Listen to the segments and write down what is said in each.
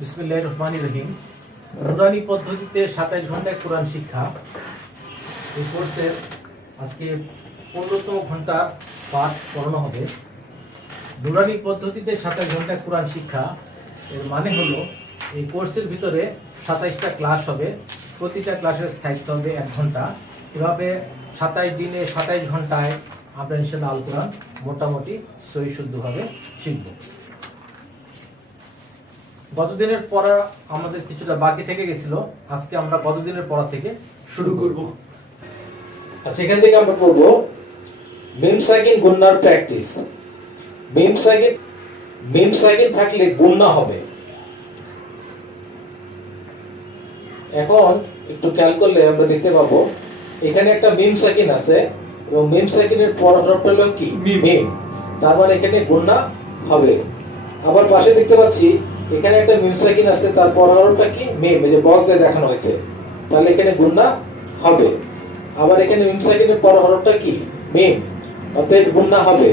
বিসমিল্লাহির রহমানির রহিম। নুরানি পদ্ধতিতে 27 ঘন্টায় কোরআন শিক্ষা, এই কোর্সের আজকে 15তম ঘন্টার পাঠ পড়ানো হবে। নুরানি পদ্ধতিতে 27 ঘন্টায় কোরআন শিক্ষা এর মানে হলো এই কোর্সের ভিতরে 27টা ক্লাস হবে, প্রতিটা ক্লাসের স্থায়িত্ব হবে 1 ঘন্টা। এভাবে 27 দিনে 27 ঘন্টায় আমরা ইনশাআল্লাহ আল কোরআন মোটামুটি সহি শুদ্ধভাবে শিখব। গতদিনের পড়া আমাদের কিছুটা বাকি থেকে গেছিল, আজকে আমরা গতদিনের পড়া থেকে শুরু করব। আচ্ছা, এখান থেকে আমরা পড়ব মিম সাকিন গুন্নার প্র্যাকটিস। মিম সাকিন থাকলে গুন্না হবে। এখন একটু খেয়াল করলে আমরা দেখতে পাবো এখানে একটা মিম সাকিন আছে এবং মিম সাকিনের পর হরফটা হলো কি মিম, তার মানে এখানে গুন্না হবে। আবার পাশে দেখতে পাচ্ছি এখানে একটা মিম সাকিন আছে, তার পর হরফটা কি মিম, এই যে বল দিয়ে দেখানো হয়েছে, তাহলে এখানে গুন্না হবে। আবার এখানে মিম সাকিনের পর হরফটা কি মিম, অতএব গুন্না হবে।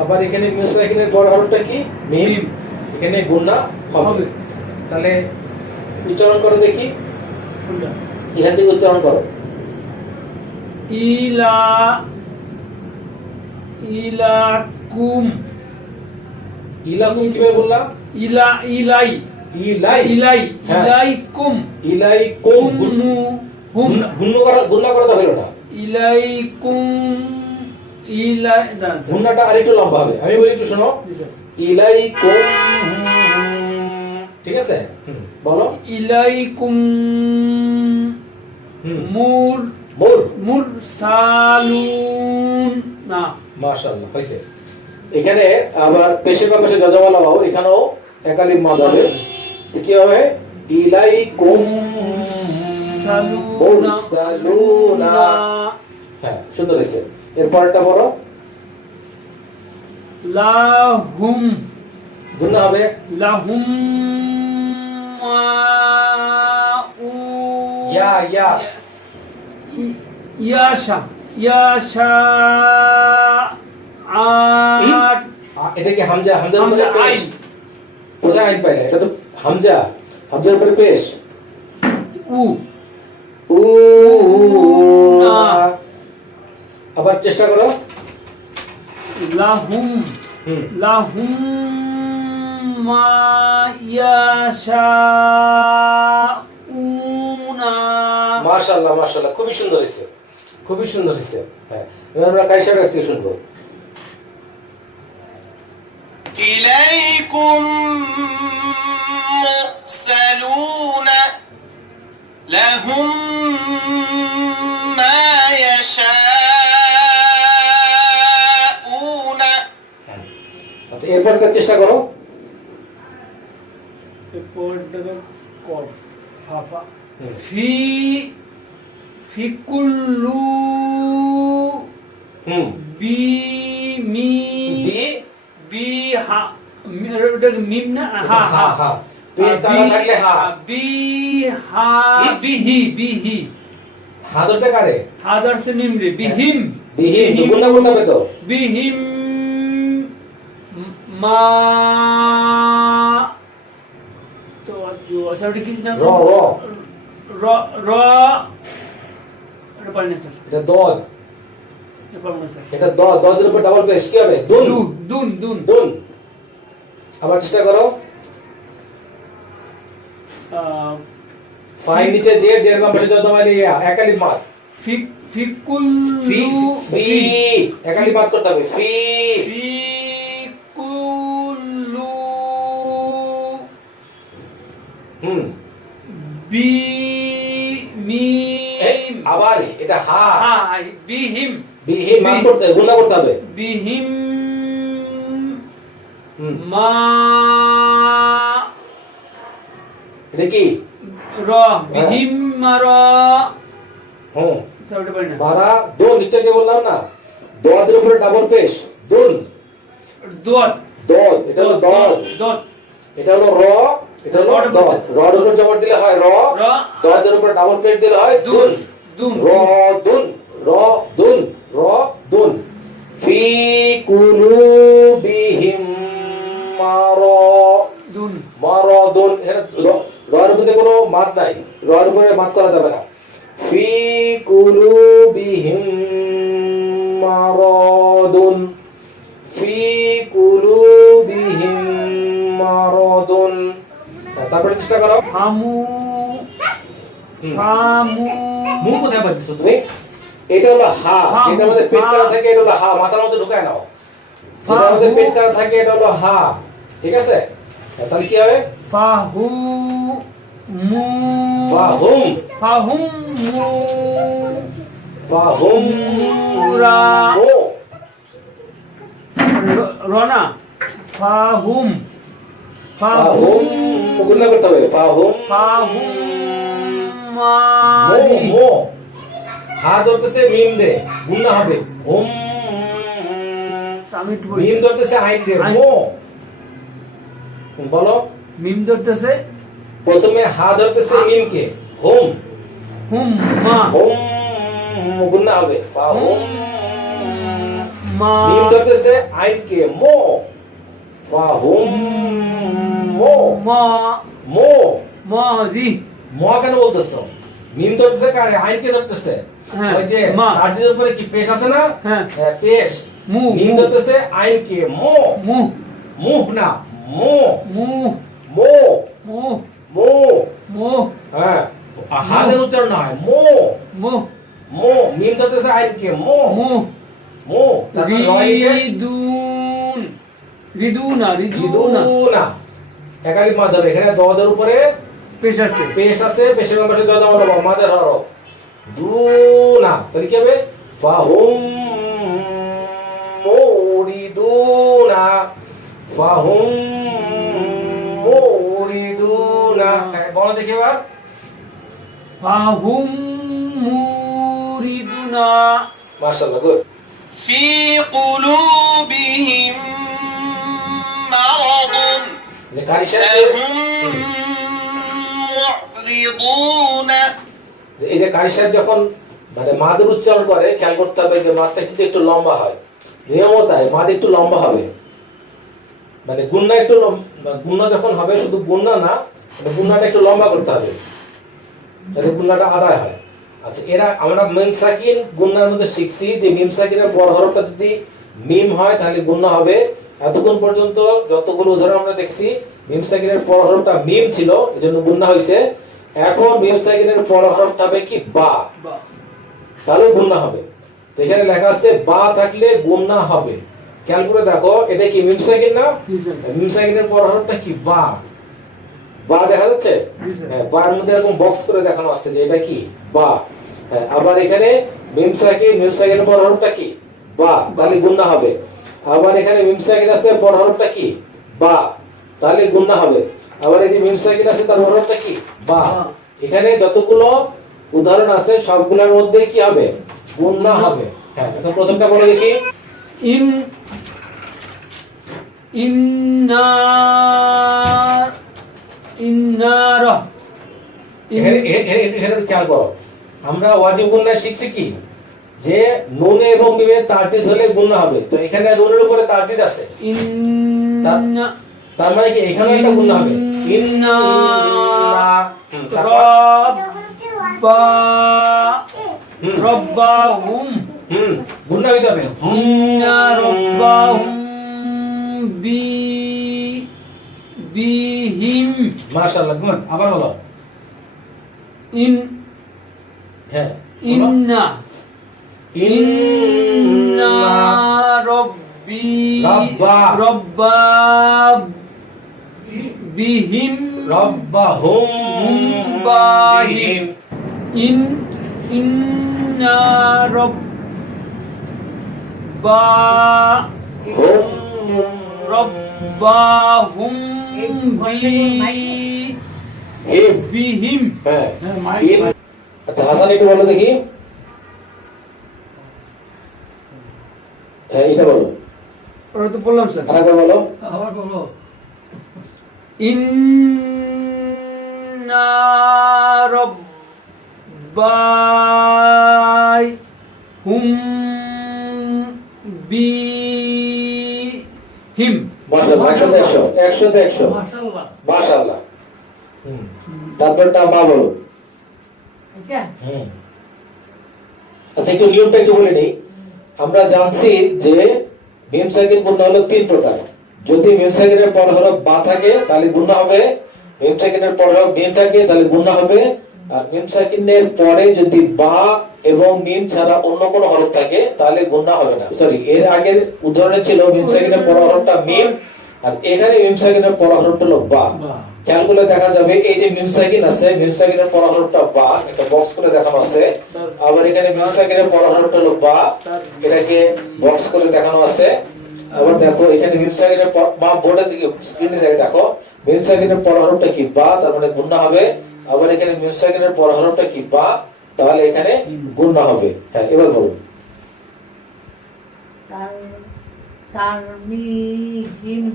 আবার এখানে মিম সাকিনের পর হরফটা কি মিম, এখানে গুন্না হবে। তাহলে উচ্চারণ করো দেখি, এখান থেকে উচ্চারণ করো। ইলা ইলাকুম। ইলাকুম কিভাবে বললাম? ইলা ইলাই ইলাই ইলাই হ্যাঁ। ইলাইকুম ইলাইকুম হুম গুন্না করা হলো না, ইলাইকুম ইলাই গুন্নাটা আরেকটু লম্বা হবে। আমি বলি একটু শোনো, ইলাইকুম, ঠিক আছে? বলো ইলাইকুম মুর মুর মুরসালুন না। মাশাআল্লাহ, হয়েছে। এখানে আবার পেশের পাশে যজমালা বাও, এখানেও একালিম মাদ হবে। তো কি হবে? ইলাইকুম মুরসালুনা। হ্যাঁ, সুন্দর হয়েছে। এরপরটা বলো, লাহুম গুন্না হবে। লাহুম ইয়া ইয়া ইয়াশা ইয়াশা আট এটা কি হামজা? হামজার উপরে হামজা পেশ। আইন। কোথায় আইন পাই না? এটা তো হামজা, হামজার উপরে পেশ। উ উ আবার চেষ্টা করো। লাহুম লাহুম মা ইয়াশাউনা। মাশাআল্লাহ মাশাআল্লাহ, খুবই সুন্দর হয়েছে, খুবই সুন্দর হয়েছে। হ্যাঁ, এবার আমরা কাইসার কাছ থেকে শুনবো। إليكم مرسلون لهم ما يشاءون। আচ্ছা, এরপরকার চেষ্টা করো। ফি ফি কুল্লু বি মি বি বি হা মিম না হা হা হা, পেট কাটা থাকলে হা। বি হা বিহি বিহি হা ধরতে কারে? হাদার সে মিম রে বিহিম বিহিম গুন্না করতে হবে তো। বিহিম মা তো जो असरটি কি নাম? র র র র এটা পারেন স্যার, এটা দদ, এটা পারেন স্যার। এটা দদের উপর ডাবল পেশ, কি হবে? দুন দুন দুন দুন। আবার চেষ্টা করো। ফাই নিচে জেড, জেড বাম পাশে যতমালি একালিম মাদ। ফি ফি ফি কুল্লু ফি একালিম মাদ করতে হবে। ফি ফি কুল্লু বি মি আবার এটা হা, হা বিহিম বিহিম মান করতে গুণা করতে হবে। বিহিম মা এটা কি? র বিহিম মার সবটা পারি না। মারা দুন, এটাকে বললাম না, দদের উপরে ডাবল পেশ, দুন দত দদ, এটা হলো দদ, দত এটা হলো র, এটা হলো দদ। রর উপর জবর দিলে হয় র, র দদের উপর ডাবল পেশ দিলে হয় দুন। দুন র দুন, র দুন, র দুন। ফি কুলুবিহিম মারা, দুন মারাদুন, এখানে রয়ের মধ্যে কোনো মাদ নাই, রয়ের উপরে মাদ করা যাবে না। ফি কুলুবিহিম মারাদুন, ফি কুলুবিহিম মারাদুন। তারপরে চেষ্টা করো। ফামু ফামু মুখ কোথায় পাচ্ছো তুমি? তুমি এটা হলো হা, হা, এটা আমাদের পেট হা। করা থাকে, এটা হলো হা, মাথার মধ্যে ঢুকায় নাও। যেটা আমাদের পেট করা থাকে এটা হলো হা, ঠিক আছে? তাহলে কি হবে? ফাহু মু ফাহুম, ফাহুম মু ফাহুম মুরা মু। রনা ফাহুম ফাহুম ফাহুম গুণনা করতে হবে। ফাহুম ফাহুম মো, মারি মো। হা ধরতেছে মিম দে, গুণনা হবে। হুম, আমি একটু বলি। মিম ধরতেছে আইন দে, আইন। মো। বলো, মিম ধরতেছে প্রথমে হা ধরতেছে মিমকে, হুম, হুম মা হুম গুণনা হবে। ফাহুম মা মিম ধরতেছে আইনকে, মো। ফাহুম মো, মা মো। মা দি ম কেন বলতেছ? মিম ধরতেছে কারে? আইনকে ধরতেছে। হ্যাঁ, ওই যে মা। তারজিদের উপরে কি পেশ আছে না? হ্যাঁ। পেশ। মু, মিম মু। ধরতেছে আইনকে, মো। মু মুহ না, মো, মু মো, মু মো। মু হ্যাঁ, হাদের উচ্চারণ না হয়, মো, মু মো। মিম ধরতেছে আইনকে, মো, মু মো। তারপর রয় নিচে রিদুন রিদুনা রিদুনা রিদুনা। একালি মা ধরে, এখানে দদের উপরে পেশ আছে পেশ আছে, পেশের পাশে দদ বলবো, মাদের হরফ। দুনা, তাহলে কি হবে? ফাহুম মুরিদুনা, ফাহুম মুরিদুনা। বলো দেখি এবার। ফাহুম মুরিদুনা মাশাআল্লাহ, গুড। في قلوبهم مرض যে কারি সাহেব, فهم معرضون এই যে কারি সাহেব যখন মানে মাদের উচ্চারণ করে, খেয়াল করতে হবে যে মাদটা কিন্তু একটু লম্বা হয়। নিয়মতায় মাদ একটু লম্বা হবে, মানে গুন্না একটু গুন্না যখন হবে, শুধু গুন্না না, মানে গুন্নাটা একটু লম্বা করতে হবে যাতে গুন্নাটা আদায় হয়। আচ্ছা, এরা আমরা মিম সাকিন গুন্নার মধ্যে শিখছি যে মিম সাকিনের পর হরফটা যদি মিম হয় তাহলে গুন্না হবে। এতক্ষণ পর্যন্ত যতগুলো উদাহরণ আমরা দেখছি মিম সাকিনের পর হরফটা মিম ছিল, এজন্য গুন্না হয়েছে। এখন মিম সাকিনের পর হরফটা হবে কি? বা, বা তাহলে গুন্না হবে। তো এখানে লেখা আছে বা থাকলে গুন্না হবে। খেয়াল করে দেখো, এটা কি মিম সাকিন না? জি স্যার মিম সাকিনের পর হরফটা কি? বা। বা দেখা যাচ্ছে? জি স্যার হ্যাঁ, বার মধ্যে এরকম বক্স করে দেখানো আছে যে এটা কি? বা। হ্যাঁ, আবার এখানে মিম সাকিনের পর হরফটা কি? বা, তাহলে গুন্না হবে। আবার এখানে মিম সাকিন আছে, পর হরফটা কি? বা, তাহলে গুন্না হবে। আবার এই যে মিম সাকিন আছে, তার হরফটা কি? বা। বা। এখানে যতগুলো উদাহরণ আছে সবগুলোর মধ্যে কি হবে? গুন্না হবে। হ্যাঁ, এখন প্রথমটা বলে দেখি। ইন ইন্না ইন্নার এখানে এখানে খেয়াল করো, আমরা ওয়াজিব গুন্না শিখছি কি? যে নুনে এবং মিমে তারতিজ হলে গুন্না হবে। তো এখানে নুনের উপরে তারতিজ আছে, ইন্না তার মানে কি এখানে একটা গুন্না হবে। ইন্না। রব্বা রব্বাহুম গুন্না হইতে হবে। ইন্না রব্বাহুম বিহিম মাশাআল্লাহ, গুড। আবার বলো। ইন হ্যাঁ, ইন্না ইন্না রব্বি রব্বা। রব্বা বিহিম রব্বাহুম বাহিম ইন্না রব্বা হুম রব্বাহুম হিম। বিহিম হ্যাঁ, ইন। আচ্ছা, হাসান একটু বলো দেখি। হ্যাঁ, এটা বলো, ওরা তো বললাম স্যার আরেকবার বলো। আবার বলো ইন্না রব্বাহুম বিহিম মাশাআল্লাহ, 100 100 মাশাআল্লাহ মাশাআল্লাহ। তারপরটা মা বলো। এটা আচ্ছা একটু নিয়মটা একটু বলে নেই। আমরা জানছি যে মিম সাকিন গুণা হলো 3 প্রকার। যদি মিম সাকিনের পর হরফ বা থাকে তাহলে গুণা হবে, মিম সাকিনের পর হরফ মিম থাকে তাহলে গুণা হবে, আর মিম সাকিনের পরে যদি বা এবং মিম ছাড়া অন্য কোনো হরফ থাকে তাহলে গুণা হবে না। সরি, এর আগের উদাহরণে ছিল মিম সাকিনের পর হরফটা মিম, আর এখানে মিম সাকিনের পর হরফটা হলো বা। খেয়াল করলে দেখা যাবে এই যে মিম সাকিন আছে, মিম সাকিনের পর হরফটা বা, এটা বক্স করে দেখানো আছে। আবার এখানে মিম সাকিনের পর হরফটা হলো বা, এটাকে বক্স করে দেখানো আছে। আবার দেখো এখানে মিম সাকিনের পর মা বোর্ডে স্ক্রিনে দেখো মিম সাকিনের পর হরফটা কি বা, তার মানে গুণা হবে। আবার এখানে মিম সাকিনের পর হরফটা কি বা, তাহলে এখানে গুণা হবে। হ্যাঁ, এবার বলুন। তারমিহিম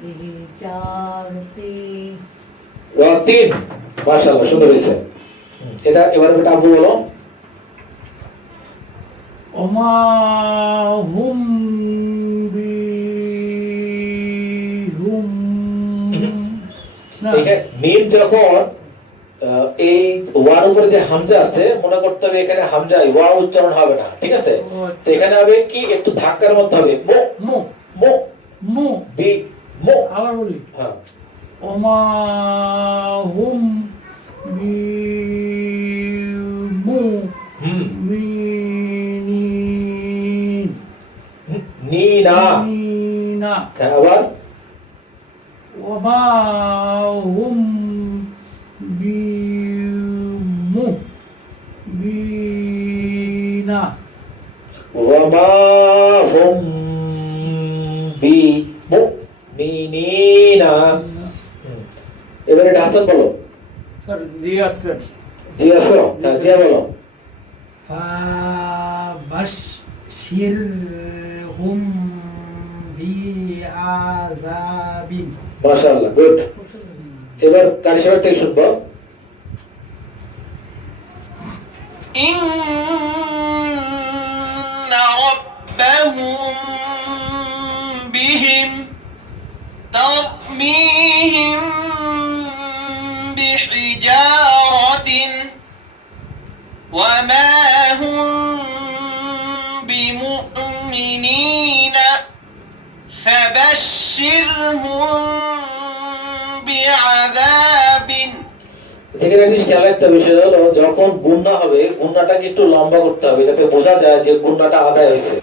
বিহিজারতি 3 মাশাআল্লাহ, সুন্দর হয়েছে। এটা এবার একটা আব্বু বলো। ওমা হুম বিহুম না এখানে মিম যখন এই ওয়ার উপরে যে হামজা আছে, মনে করতে হবে এখানে হামজা ওয়া উচ্চারণ হবে না, ঠিক আছে? তো এখানে হবে কি একটু ধাক্কার মধ্যে হবে মো মু মো মু বি মো। আবার বলি হ্যাঁ, ওমা হুম বিমু হুম মিনিন নি না। না হ্যাঁ, আবার ওমা হুম বিমু বিনা ওয়ামা হুম বি মুমিনিনা। এবারে হাসান বলো। স্যার জিয়া স্যার জি আসো। হ্যাঁ, জি বলো। فبشرهم بعذاب মাশাআল্লাহ, গুড। এবার কারি সাহেব থেকে শুনবো। إن ربهم بهم ترميهم بحجارة وما هم بمؤمنين فبشرهم بعذاب। যেখানে জিনিস খেয়াল রাখতে হবে সেটা হলো যখন গুণনা হবে গুণনাটাকে একটু লম্বা করতে হবে যাতে বোঝা যায় যে গুণনাটা আদায় হয়েছে।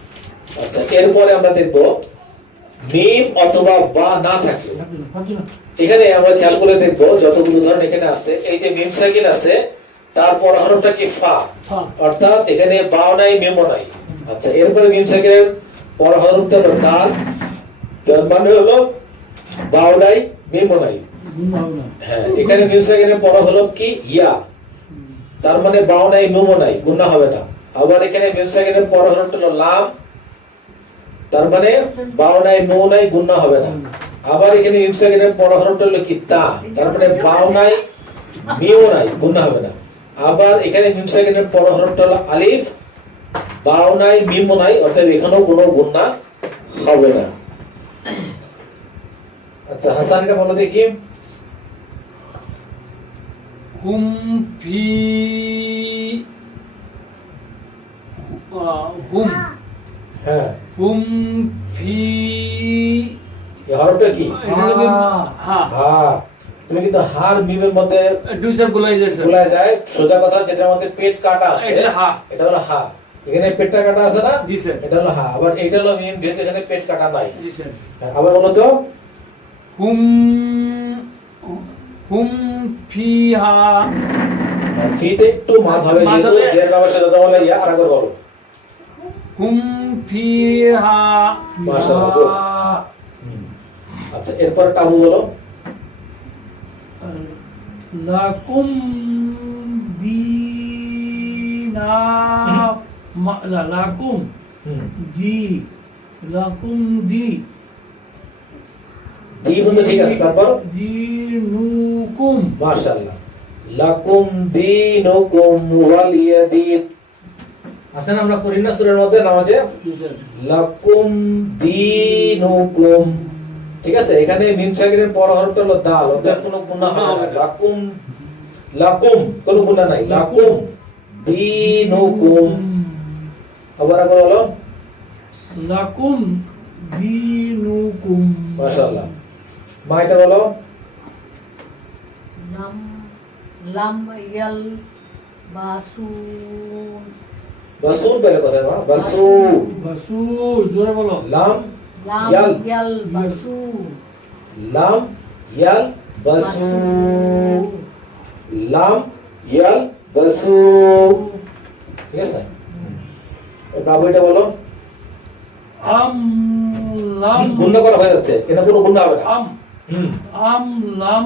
আচ্ছা, এরপরে আমরা দেখবো মিম অথবা বা না থাকলে। এখানে আমরা খেয়াল করে দেখবো যতগুলো উদাহরণ এখানে আছে, এই যে মিম সাকিন আছে তারপর হরফটা কি ফা, অর্থাৎ এখানে বাও নাই মিমও নাই। আচ্ছা, এরপরে মিম সাকিনের পর হরফটা হলো দাল, তার মানে হলো বাও নাই মিমও নাই। হ্যাঁ, এখানে মিম সাকিনের পর হরফ কি ইয়া, তার মানে বাও নাই মিমও নাই, গুণা হবে না। আবার এখানে মিম সাকিনের পর হরফটা হলো লাম, তার মানে বাও নাই মিমও নাই, গুণা হবে না। আবার এখানে মিম সাকিনের পর হরফটা হলো কি তা, তার মানে বাও নাই মিমও নাই, গুণা হবে না। আবার এখানে মিম সাকিনের পর হরফটা হলো আলিফ, বাও নাই মিমও নাই, অর্থাৎ এখানেও কোনো গুণা হবে না। আচ্ছা, হাসানকে বলো দেখি। হুম ফি হুম হ্যাঁ, হুম ফি এই হরফটা কি? হ্যাঁ হ্যাঁ, তুমি কিন্তু হার মিমের মধ্যে দুইবার গুলাই যাচ্ছে ভুলা যায়। সোজা কথা, যেটার মধ্যে পেট কাটা আছে এটা হা। এটা হলো হা। এখানে পেটটা কাটা আছে না, জি স্যার এটা হলো হা। আবার এটা হলো মিম, যেহেতু এখানে পেট কাটা নাই। জি স্যার হ্যাঁ, আবার বলো তো। হুম হুম ফিহা হ্যাঁ, ফিতে একটু মাদ হবে, মাদ যেহেতু হবে। জের বাবার সাথে বলে ইয়া। আর একবার বলো। হুম ফিহা মাশাআল্লাহ, good। আচ্ছা, এরপর টাবু বলো। লাকুম দিনা লাকুম দি লাকুম দি দি বলতে ঠিক আছে, তারপর দিনুকুম মাশাআল্লাহ, লাকুম দীনুকুম ওয়ালিয়া দীন। আছে না, আমরা পড়ি না সূরার মধ্যে নামাজে জি স্যার লাকুম দীনুকুম, ঠিক আছে? এখানে মিম সাকিনের পর হরফটা হলো দাল, ওদের কোনো গুনাহ হবে না। লাকুম, লাকুম কোনো গুনাহ নাই। লাকুম দীনুকুম, আবার একবার বলো। লাকুম দীনুকুম। মাশাআল্লাহ। মা এটা বলো। লাম লাম ইয়াল বাসুন বাসুন পেলে কথা মা, বাসু। বাসু, জোরে বলো। লাম লাম ইয়াল, ইয়াল বাসু লাম ইয়াল বাসু, লাম ইয়াল বাসু, ঠিক আছে? বাবু এটা বলো। আম লাম গুণনা করা হয়ে যাচ্ছে, এটা কোনো গুণনা হবে না। আম হুম, আম লাম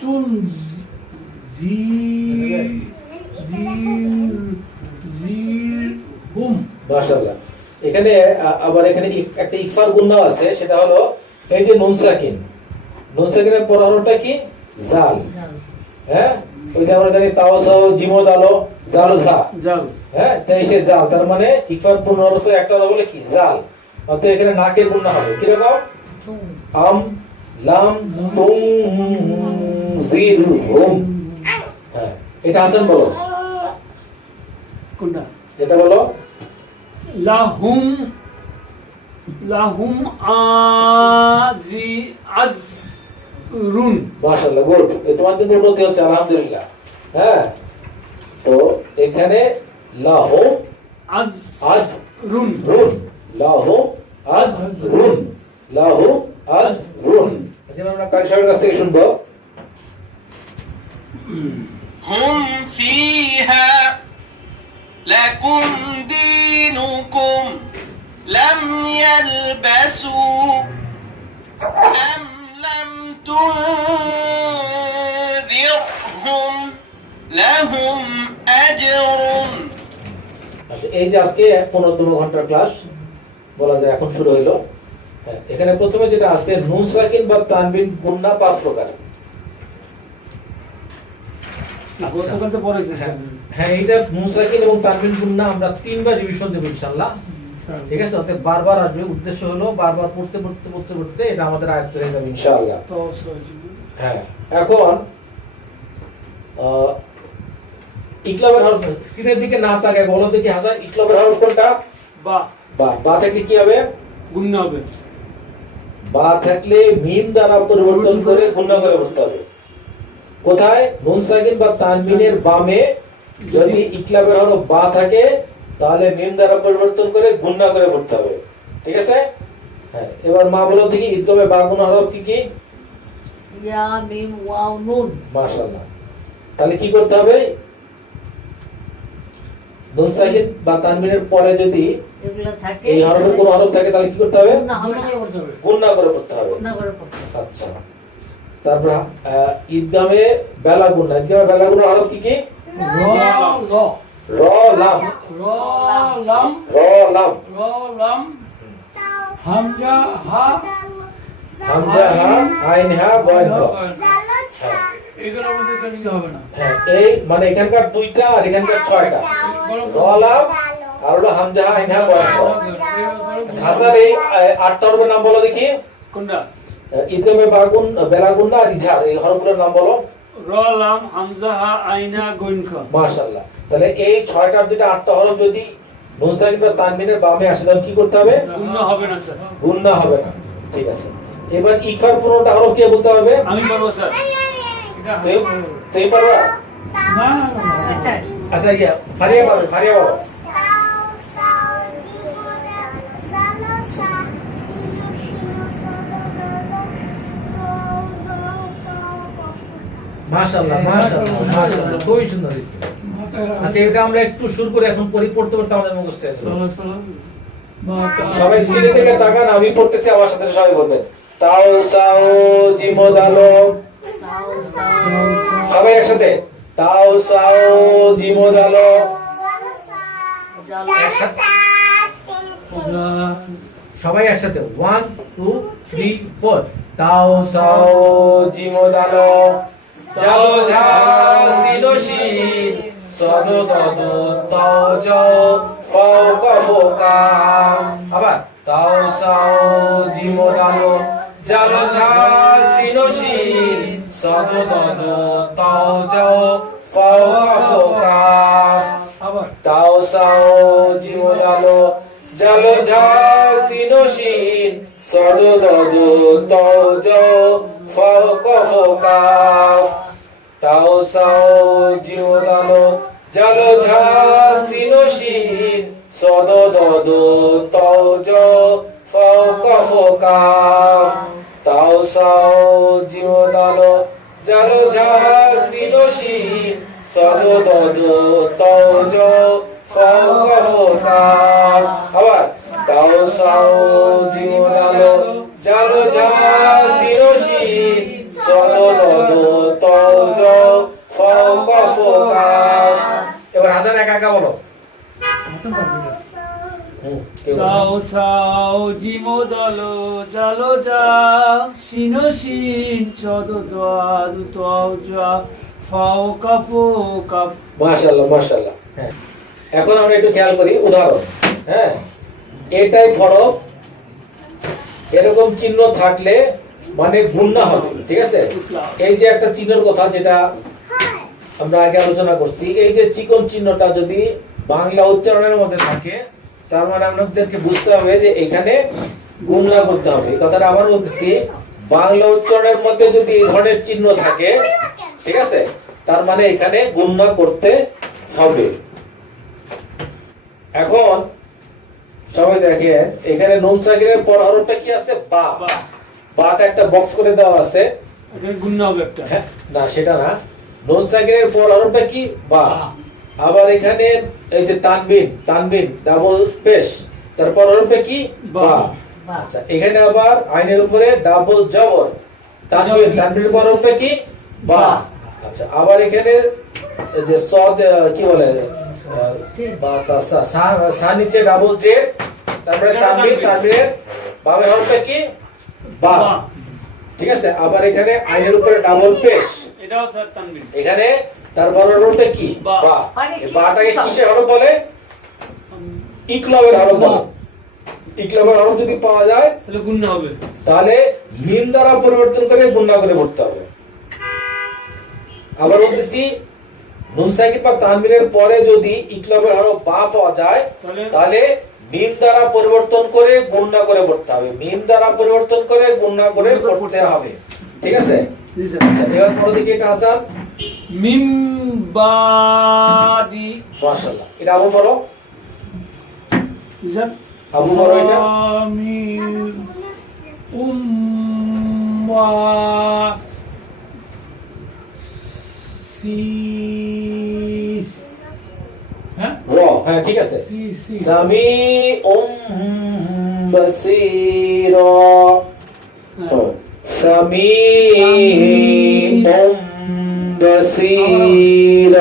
তুন জি হুম। মাশাআল্লাহ। এখানে আবার এখানে একটা ইকফার গুণনা আছে, সেটা হলো এই যে নুন সাকিন, নুন সাকিনের পর হরফটা কি? জাল। হ্যাঁ, ওই যে আমরা জানি তাওসাও জিমদ আলো জাল জা, যাও হ্যাঁ, তাই সে জাল, তার মানে ইকফার পূর্ণ হরফের একটা হলো বলে কি? জাল। অতএব এখানে নাকের গুণনা হবে কি রকম? আম লাম তুম জিল হুম। হ্যাঁ, এটা হাসান বলো, কোনটা? এটা বলো। লাহুম লাহুম আজি আজরুন। মাশাআল্লাহ, গুড। তোমার কিন্তু উন্নতি হচ্ছে, আলহামদুলিল্লাহ। হ্যাঁ, তো এখানে লাহু আজ রুন রুন, লাহু আজ রুন, লাহু আজ রুন। আচ্ছা, আমরা কারি সাহেবের কাছ থেকে শুনবো। هم فيها لكم دينكم لم يلبسوا أم لم تنذرهم لهم أجر। আচ্ছা, এই যে আজকে 15তম ঘন্টার ক্লাস বলা যায় এখন শুরু হইলো। হ্যাঁ, এখানে প্রথমে যেটা আছে নুন সাকিন বা তানবিন গুণনা 5 প্রকার। গতকাল তো পড়েছে স্যার। হ্যাঁ, এইটা নুন সাকিন এবং তানবিন গুণনা আমরা 3 বার রিভিশন দেব ইনশাআল্লাহ, ঠিক আছে? অতএব বারবার আসবে, উদ্দেশ্য হলো বারবার পড়তে পড়তে পড়তে পড়তে এটা আমাদের আয়ত্ত হয়ে যাবে ইনশাআল্লাহ। তো হ্যাঁ, এখন ইকলাবের হরফ স্ক্রিনের দিকে না তাকায় বলো দেখি হাসান, ইকলাবের হরফ কোনটা? বা বা। বা থাকলে কি হবে? গুণ হবে। বা থাকলে মিম দ্বারা পরিবর্তন করে গুণনা করে বলতে হবে। কোথায়? নুন সাকিন বা তানবিনের বামে যদি ইকলাবের হরফ বা থাকে তাহলে মিম দ্বারা পরিবর্তন করে গুণনা করে পড়তে হবে, ঠিক আছে? হ্যাঁ, এবার মা বলো দেখি ইদগমে বা গুণ হরফ কি কি? ইয়া মিম ওয়াও নুন। মাশাআল্লাহ। তাহলে কি করতে হবে? নুন সাকিন বা তানবিনের পরে যদি এগুলো থাকে এই হরফের কোন হরফ থাকে তাহলে কি করতে হবে? গুণনা হবে না, গুণনা করে পড়তে হবে। গুণনা করে পড়তে হবে। আচ্ছা, তারপর ঈদগামে বেলা গুণনা, ঈদগামে বেলা গুণার হরফ কি কি? র ল র লাম, র লাম র লাম, র লাম হামজা হা হামজা হা আইন হা বয়ন খ। এগুলোর মধ্যে এটা নিতে হবে না। হ্যাঁ, এই মানে এখানকার 2টা আর এখানকার 6টা, র লাম আর হলো হামজা হা আইন হা বয়ন খ। হাসান, এই 8টা হরফের নাম বলো দেখি। কোনটা? ঈদগামে বাগুন বেলা গুণনা আর ইজহার, এই হরফগুলোর নাম বলো। র লাম হামজা হা আইনা গৈন খ। মাশাআল্লাহ। তাহলে এই 6টার যেটা 8টা হরফ যদি নুন সাকিন বা তানবিনের বামে আসে তাহলে কি করতে হবে? গুণ হবে না স্যার। গুণনা হবে না, ঠিক আছে? এবার ইকফার 15টা হরফ কে বলতে হবে? আমি পারবো স্যার। তুই পারবা? না আচ্ছা, আচ্ছা, ইয়া ফারিয়া পারবে, ফারিয়া বলো। মাশাআল্লাহ, মাশাআল্লাহ, মাশাআল্লাহ, খুবই সুন্দর হয়েছে। আচ্ছা, এটা আমরা একটু শুরু করে এখন পড়তে পড়তে আমাদের মুখস্থ হয়ে যাবে। সবাই স্ক্রিনে থেকে তাকান, আমি পড়তেছি, আমার সাথে সবাই বলবেন। তাও সাও জিমদ আলো, সবাই একসাথে। তাও সাও জিমদ আলো, সবাই একসাথে। 1 2 3 4। তাও সাও জিমদ আলো, জালো ঝা সিলো শিন সদ দদ তাও যাও ফাও কাফো কাফ আবার তাও সাও জিম দালো জালো ঝা সিনো শিন সদ দদ তাও যাও ফাও কাফো কাফ আবার তাও সাও জিম দালো জালো ঝা সিনো শিন সদ দদ তাও যাও ফাও কাফো কাফ তাও সাও জিম দালো জালো ঝা সিনো শিন সদ দদ তাও যাও ফাও কাফো কাফ তাও সাও জিম দালো জালো ঝা সিনো শিন সদ দদ তাও যাও ফাও কাফো কাফ আবার তাও সাও জিম দালো জালো ঝা সিনো শিন সদ দদ তাও যাও ফাও কাফো কাফ এবার হাসান একা একা বলো কেউ বলো। তাও চাও জিমো দলো জালো যা শিনো শিন চদ দু তাও যা ফাও কাফো কাফ। মাশাআল্লাহ মাশাআল্লাহ। হ্যাঁ এখন আমরা একটু খেয়াল করি উদাহরণ। হ্যাঁ এটাই ফরক, এরকম চিহ্ন থাকলে মানে গুণনা হবে, ঠিক আছে? এই যে একটা চিহ্নের কথা যেটা আমরা আগে আলোচনা করছি, এই যে চিকন চিহ্নটা যদি বাংলা উচ্চারণের মধ্যে থাকে তার মানে আমাদেরকে বুঝতে হবে যে এখানে গুণনা করতে হবে। এই কথাটা আবার বলতেছি, বাংলা উচ্চারণের মধ্যে যদি এই ধরনের চিহ্ন থাকে, ঠিক আছে, তার মানে এখানে গুণনা করতে হবে। এখন সবাই দেখেন এখানে নুন সাকিনের পর হরফটা কি আছে? বা। বাটা একটা বক্স করে দেওয়া আছে। এটা গুণ হবে একটা। হ্যাঁ, না সেটা না, নুন সাকিনের পর হরফটা কি? বা। আবার এখানে এই যে তানবিন, তানবিন ডাবল পেশ, তারপর হরফটা কি? বা। বা। আচ্ছা এখানে আবার আইনের উপরে ডাবল জবর, তানবিন, তানবিনের পর হরফটা কি? বা। আচ্ছা আবার এখানে এই যে সদ কি বলে বা তা সা নিচে ডাবল জে, তারপরে তানবিন, তানবিনের বামের হরফটা কি? বা। ঠিক আছে, আবার এখানে আইনের উপরে ডাবল পেশ, এটাও স্যার তানবিন। এখানে তারপর হরফটা কি? বা। বা। মানে এই কি? বাটাকে কিসের হরফ বলে? ইকলবের হরফ বলে। ইকলবের হরফ যদি পাওয়া যায় তাহলে গুণ হবে। তাহলে মিম দ্বারা পরিবর্তন করে গুণনা করে পড়তে হবে। আবার বলতেছি, নুন সাকিন বা তানবিনের পরে যদি ইকলবের হরফ বা পাওয়া যায় তাহলে মিম দ্বারা পরিবর্তন করে গুণনা করে পড়তে হবে। মিম দ্বারা পরিবর্তন করে গুণনা করে পড়তে হবে, ঠিক আছে? জি স্যার। আচ্ছা এবার পরে দেখি এটা হাসান। মিম বাদি। মাশাআল্লাহ, এটা আবু বলো, জি স্যার। আবু বলো এটা। আমি উম্মা সি হ্যাঁ হ্যাঁ ঠিক আছে। সি সি সামি বাসীর, সামি বাসীর।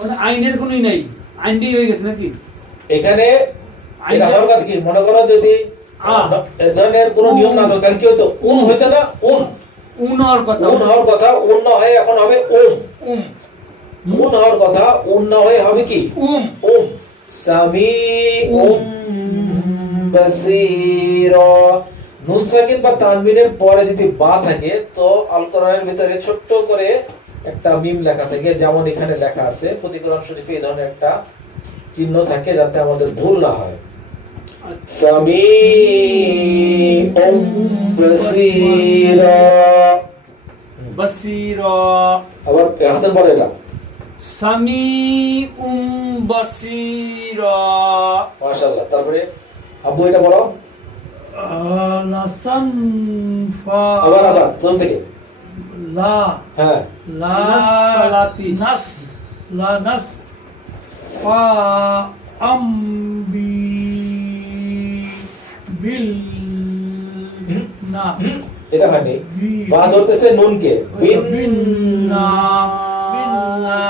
ওটা আইনের কোনই নাই, আইনটি হয়ে গেছে নাকি? এখানে এটা হরকত কি মনে করো যদি এ ধরনের কোনো নিয়ম না থাকলে কি হতো? উম হইতো না? উন উন হওয়ার কথা। উন হওয়ার কথা, উন না হয়ে এখন হবে উম। উম উন হওয়ার কথা, উন না হয়ে হবে কি? উম উম। সামি বাসীর। নুন সাকিন বা তানবিনের পরে যদি বা থাকে তো আল কোরআনের ভিতরে ছোট্ট করে একটা মিম লেখা থাকে, যেমন এখানে লেখা আছে প্রতি কোরআন শরীফে এই ধরনের একটা চিহ্ন থাকে যাতে আমাদের ভুল না হয়। সামি বাসীর। বাসীরা। আবার হাসান বলে এটা। সামিউম বাসীরা। মাশাআল্লাহ। তারপরে আব্বু এটা বলো। লাসান ফা আবার আবার প্রথম থেকে। লা হ্যাঁ লা নাসফালাতি। নাস লা নাস ফা আমবি বিল না এটা হয়নি, বা ধরতেছে নুনকে। বিন বিন্না বিন্না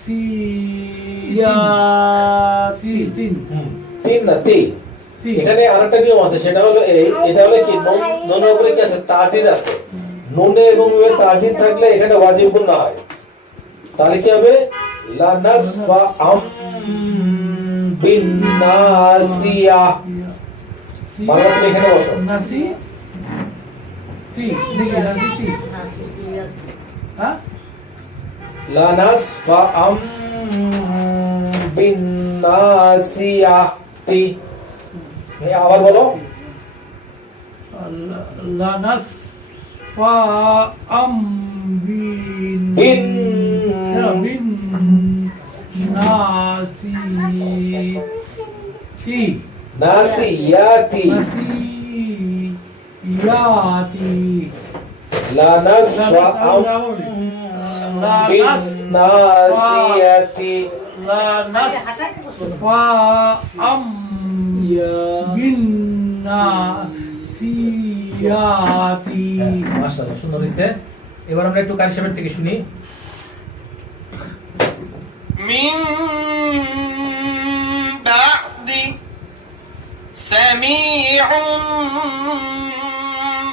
সি ইয়াতি। তিন তিন না তি। তিন এখানে আরেকটা নিয়ম আছে, সেটা হলো এই, এটা হলো কি নুনের উপরে কি আছে? তারদিদ আছে। নুনে এবং তারদিদ থাকলে এখানে ওয়াজিব গুণ না হয়, তাহলে কি হবে? লানাসফা বিন নাসিয়া বাংলা তুমি এখানে বসো নাসি তি দেখি নাসি তি হ্যাঁ লানাসফা বিন নাসিয়াতি আবার বলো লানাস ফা বিন বিন বিন নাসি তি নাসিয়াতি নাসি ইয়াতি লানাসফা বিন নাসিয়াতি লানাস ফা বিন নাসিয়াতি মাশাআল্লাহ, সুন্দর হয়েছে। এবার আমরা একটু কারি সাহেবের থেকে শুনি। من بعد سميع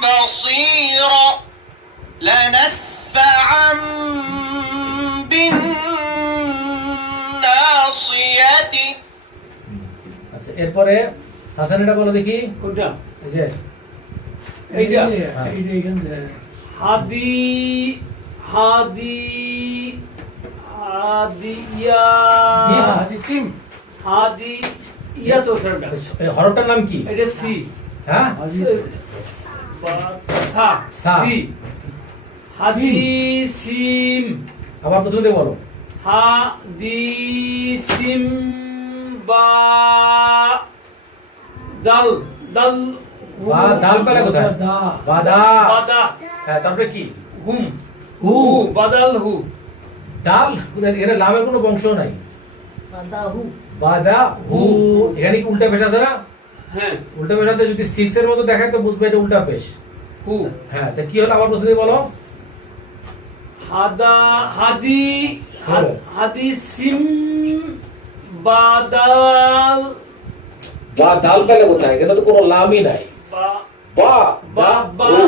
بصيرا لنسفعا بالناصية আচ্ছা, এরপরে হাসান এটা বলো দেখি। কোনটা এই যে এইটা এইটা এখান থেকে হাদি হাদি হাদিয়া তিম হাদি ইয়া তো স্যারটা এই হরফটার নাম কি? এটা সি হ্যাঁ, সা সা। সি হাদি সিম আবার প্রথম থেকে বলো। হাদি সিম বা দাল দাল বা দাল পেলে কোথায়? দা বাদা। বাদা হ্যাঁ, তারপরে কি? হুম হু বাদাল হু ডাল। এর লামের কোনো বংশ নাই। বাদাহু বাদা হু। এখানে কি উল্টা পেশ আছে না? হ্যাঁ উল্টা পেশ আছে, যদি 6 এর মতো দেখায় তো বুঝবে এটা উল্টা পেশ। হু হ্যাঁ, তা কি হলো আবার প্রথমে বলো। হাদা হাদি হাদি সিম বাদাল বা দাল পেলে কোথায়? এখানে তো কোনো লামই নাই। বা বা বা বা হু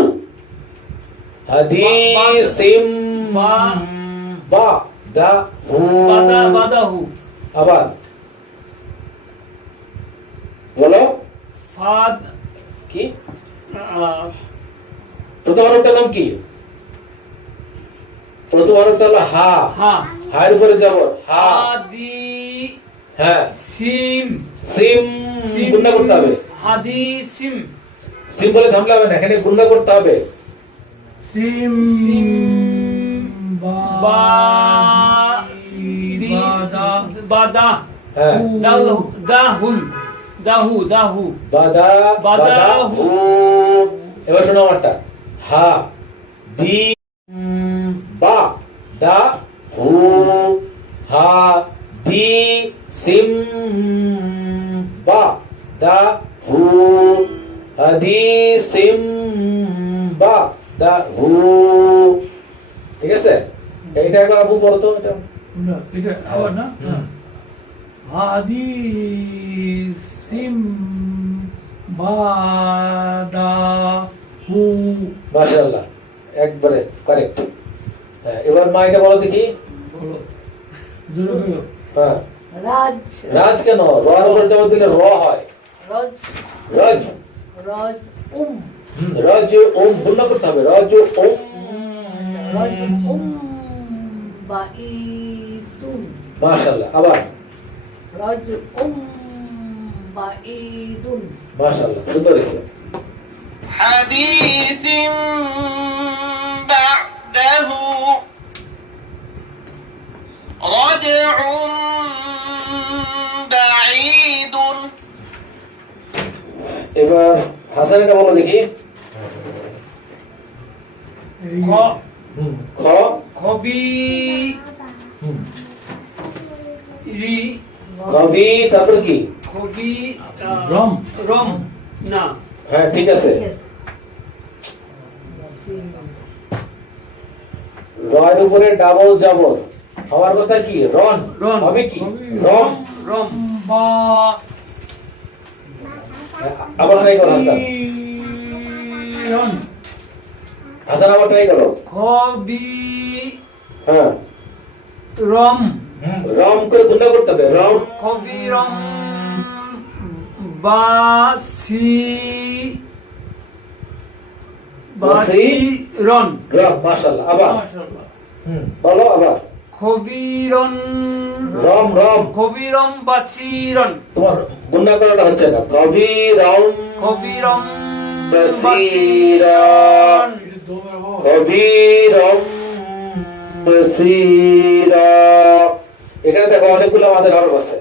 হাদিসিম বা বা দা হু বাদা বাদাহু আবার বলো ফাদ কি আহ, প্রথম হরফটার নাম কি? প্রথম হরফটা হলো হা। হা হায়ের উপরে যাব হা। হাদি হ্যাঁ, সিম সিম গুণনা করতে হবে। হাদি সিম সিম বলে থামলে হবে না, এখানে গুণনা করতে হবে। সিম সিম বা দি বাদা বাদা হ্যাঁ, দাল দাহুল দাহু দাহু বাদা বাদা বাদা হু। এবার শোনো আমারটা। হা দি বা দা হু হা দি সিম বা দা হু হাদি সিম বা দা হু। ঠিক আছে, এইটা একবার আপু পড়ো তো। এটা এটা আবার না হুম। হাদি সিম বাদা হু মাশাআল্লাহ, একবারে কারেক্ট। হ্যাঁ, এবার মা এটা বলো দেখি। বলো জোরে বলো হ্যাঁ, রাজ রাজ কেন? রর উপর জবর দিলে র হয়। রজ রজ রজ রজ ওম গুণনা করতে হবে। রজ ওম রজ বাঈদুন মাশাআল্লাহ। আবার রজ বাঈদুন মাশাআল্লাহ, সুন্দর হয়েছে। حديث بعده رجع بعيد এবার হাসান এটা বলো দেখি। খ খ খবি হুম। রি কবি, তারপর কি? খবি রম রম না হ্যাঁ, ঠিক আছে। রয়ের উপরে ডাবল জবর হওয়ার কথা কি? রন। রন। হবে কি? রম। রম বা আবার ট্রাই করো হাসান। রন হাসান আবার ট্রাই করো। খবি হ্যাঁ, রম রম করে গুণা করতে হবে রম কবিরম বাসি বাসিরন রম মাশাআল্লাহ আবার মাশাআল্লাহ বলো আবার কবিরন রম রম কবিরম বাসিরন তোমার গুণা করাটা হচ্ছে না কবি রম কবিরম বাসিরন কবি রম বাসিরা এখানে দেখো অনেকগুলো আমাদের হরফ আছে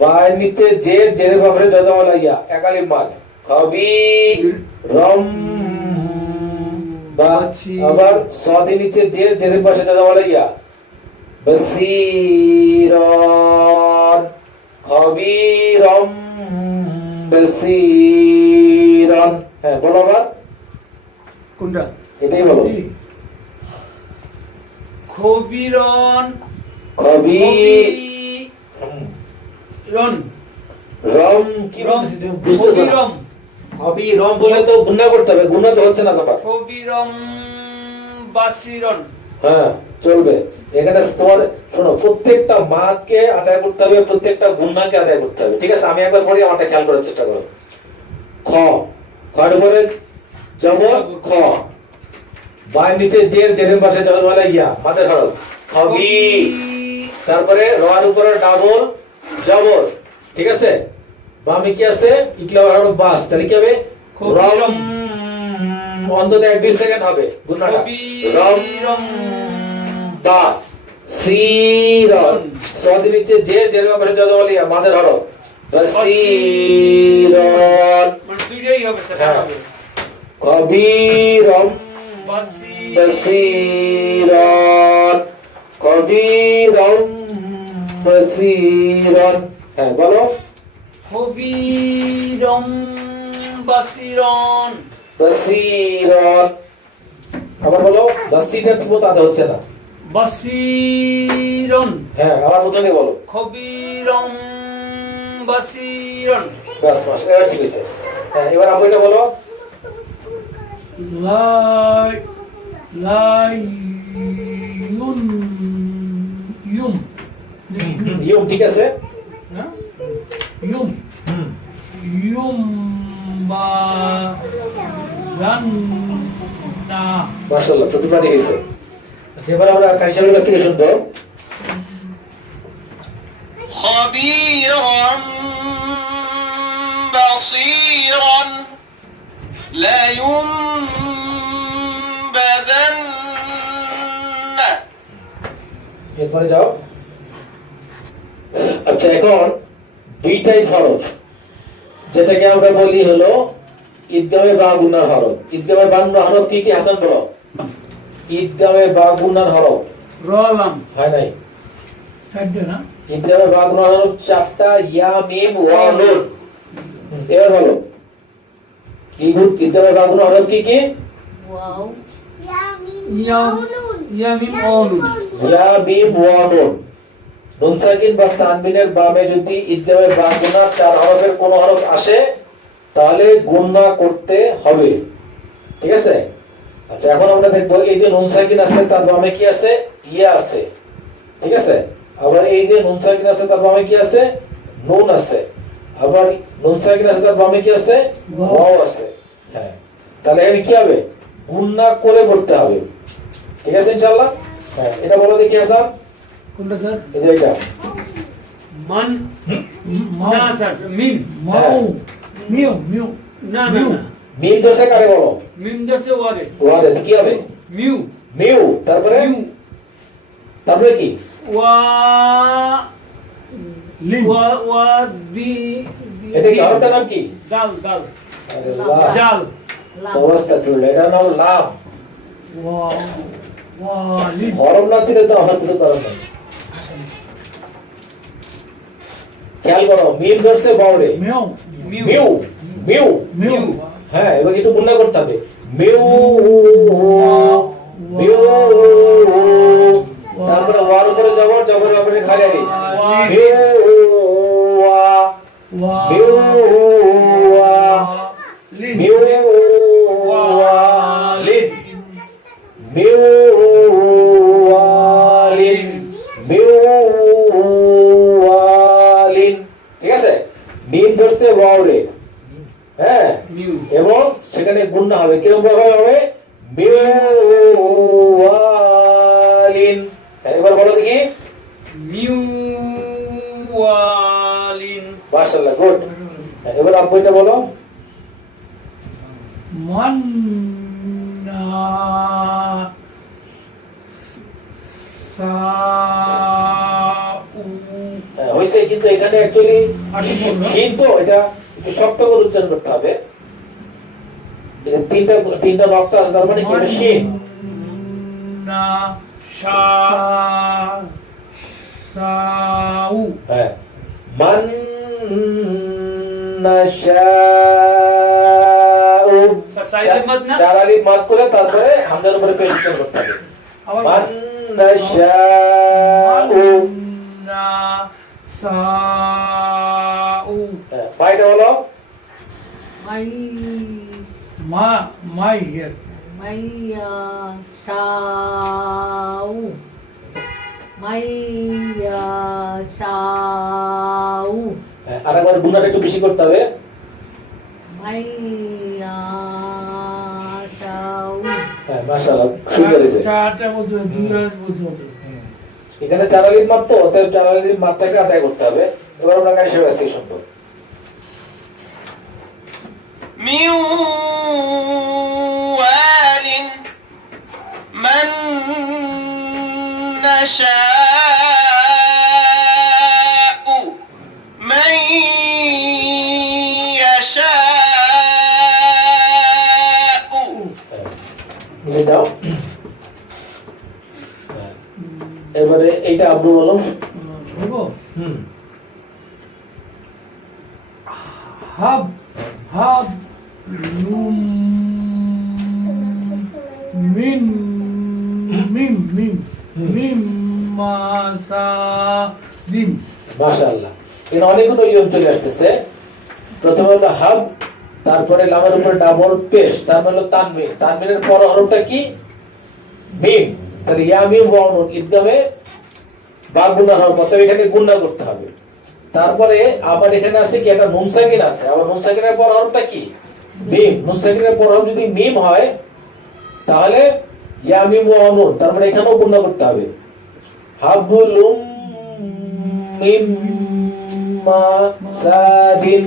বায়ের নিচে জের জেরের বাপরে যজমালা ইয়া একালিফ মাদ কবি রম বা আবার সাদের নিচে জের জেরের পাশে যজমালা ইয়া বাসিরান খবীরম বাসিরান হ্যাঁ বলো আবার কোনটা এটাই বলো কবিরন কবিরন রম কি বলছিস তুমি বুঝতেছো না? কবিরম কবিরম বলে তো গুণা করতে হবে গুণা তো হচ্ছে না তোমার কবিরম বাসিরন হ্যাঁ চলবে এখানে তোমার শোনো প্রত্যেকটা মাদকে আদায় করতে হবে প্রত্যেকটা গুণাকে আদায় করতে হবে ঠিক আছে আমি একবার পড়ি আমারটা খেয়াল করার চেষ্টা করো খ খর উপরে জবর খ বায়ের নিচে জের জেরের পাশে জবরওয়ালা ইয়া মাদের হরফ খবি তারপরে রর উপরে ডাবল জবর ঠিক আছে বামে কি আছে ইকলা হরফ বাস তাহলে কি হবে রম অন্তত 1-2 সেকেন্ড হবে গুণাটা রম দাস সিরন সদের নিচে জের জেরের পাশে জবরওয়ালা ইয়া মাদের হরফ বাসিরন মানে দুইটাই হবে সেটা হ্যাঁ। হবে কবিরম বসিরন কবিরম বসিরন হ্যাঁ বলো কবিরম বাসিরন বসিরন আবার বলো বসিরন ঠিক মতো আদা হচ্ছে না বাসিরন হ্যাঁ আবার প্রথমে বলো কবিরম বাসিরন বাস বাস এবার ঠিক আছে হ্যাঁ এবার আপনি এটা বলো লাই লাই ইউম ইউম ইউম ঠিক আছে হ্যাঁ? ইউম ইউম বা রান্না মাশাআল্লাহ প্রতিবারই হয়েছে আচ্ছা এবার আমরা কাইসারের কাছ থেকে শুনবো خبيرا بصيرا لا ينبذن এরপরে যাও আচ্ছা এখন দুইটাই হরফ যেটাকে আমরা বলি হলো ঈদগামে বা গুনার হরফ ঈদগামে বা গুনার হরফ কি কি হাসান বলো ঈদগামে বা গুনার হরফ রলাম হয় নাই চারটে না ঈদগামে বা গুনার হরফ চারটা ইয়া মিম ওয়া নুন এবার বলো ঈদগামে বা গুনার হরফ কি কি ওয়াও ইয়ামিম অনুন ইয়া মিম ওয়া নুন নুন সাকিন বা তানবিনের বামে যদি ঈদগামে বা গুনার চার হরফের কোন হরফ আসে তাহলে গুণনা করতে হবে ঠিক আছে আচ্ছা এখন আমরা দেখবো এই যে নুন সাকিন আছে তার বামে কি আছে ইয়া আছে ঠিক আছে আবার এই যে নুন সাকিন আছে তার বামে কি আছে নুন আছে আবার নুন সাকিন আছে তার বামে কি আছে ওয়াও আছে হ্যাঁ তাহলে এখানে কি হবে গুণনা করে পড়তে হবে ঠিক আছে ইনশাআল্লাহ হ্যাঁ এটা বলো দেখি হাসান কোনটা স্যার এই যে এটা মান না স্যার মিম মাউ মিউ মিউ না না না মিম দোষে কারে বলো মিম দর্শে ওয়ারে ওয়ারে কি হবে মিউ মিউ তারপরে তারপরে কি ওয়া লিম ওয়া ওয়া দি এটা কি হরফটার নাম কি দাল দাল আরে লাম জাল অবস্থা করলে এটা নাম লাম ওয়া ওয়া লিম হরফ না ছিল তো আর কিছু করার নেই খেয়াল করো মিম ধরছে বাউরে মিউ মিউ মিউ মিউ মিউ হ্যাঁ এবার একটু গুণনা করতে হবে মিউ মিউ তারপরে ওয়ার উপরে জবর জবরের উপরে খালি আলি মিউ ওয়া ওয়া মিউ ওয়া লিম মিউ ওয়া লিন মিউ ওয়া লিন মিউ মিম ধরছে ওয়াও রে, হ্যাঁ, মিউ এবং সেখানে গুণনা হবে, কিরকম ভাবে হবে? মিওয়ালিন। এবার বলো দেখি। মিউয়ালিন মাশাআল্লাহ, গুড। এবার আব্বু এটা বলো। মান্না হয়েছে, কিন্তু এখানে অ্যাকচুয়ালি আগে বললো। শিন তো এটা একটু শক্ত করে উচ্চারণ করতে হবে। এটা তিনটা নক্তা আছে, তার মানে কি এটা শিন। না শা সাউ হ্যাঁ, মান নাশাউ। সাইডের মত না? চার আলিফ মাদ করে তারপরে হামজার উপরে পেশ উচ্চারণ করতে হবে। আবার মান নাশাউ। না সাউ হ্যাঁ, পাইটা বলো। মাই মা মাই ইয়েস মাইয়া সাউ মাইয়া সাউ হ্যাঁ, আরেকবার গুণাটা একটু বেশি করতে হবে। মাইয়া সাউ হ্যাঁ, মাশাআল্লাহ, খুব বলেছে। চারটা বলতে হবে, দুইটা বলতে হবে। এখানে চার আলিফ মাদ তো, অতএব চার আলিফ মাদটাকে আদায় করতে হবে। এবার আমরা গাড়ি সেবা থেকে শুনবো। موال من نشاء من يشاء বুঝে যাও। হ্যাঁ, এবারে এইটা আব্বু বলো। বলবো হুম, হাব হাব লুম মিন মিম মিম মিম মাসা দিন মাশাআল্লাহ। এখানে অনেকগুলো নিয়ম চলে আসতেছে। প্রথমে হলো হাব, তারপরে লামের উপরে ডাবল পেশ, তারপরে হলো তানবিন। তানবিনের পর হরফটা কি? মিম। তাহলে ইয়া মিম ওয়া নুন ইদগামে বা গুণা হরফ, অতএব এখানে গুণা করতে হবে। তারপরে আবার এখানে আছে কি একটা নুন সাকিন আছে, আবার নুন সাকিনের পর হরফটা কি? মিম। নুন সাকিনের পর হরফ যদি মিম হয় তাহলে ইয়া মিম ওয়া নুন, তার মানে এখানেও গুণা করতে হবে। হাবলুম মিম মাসাদিন,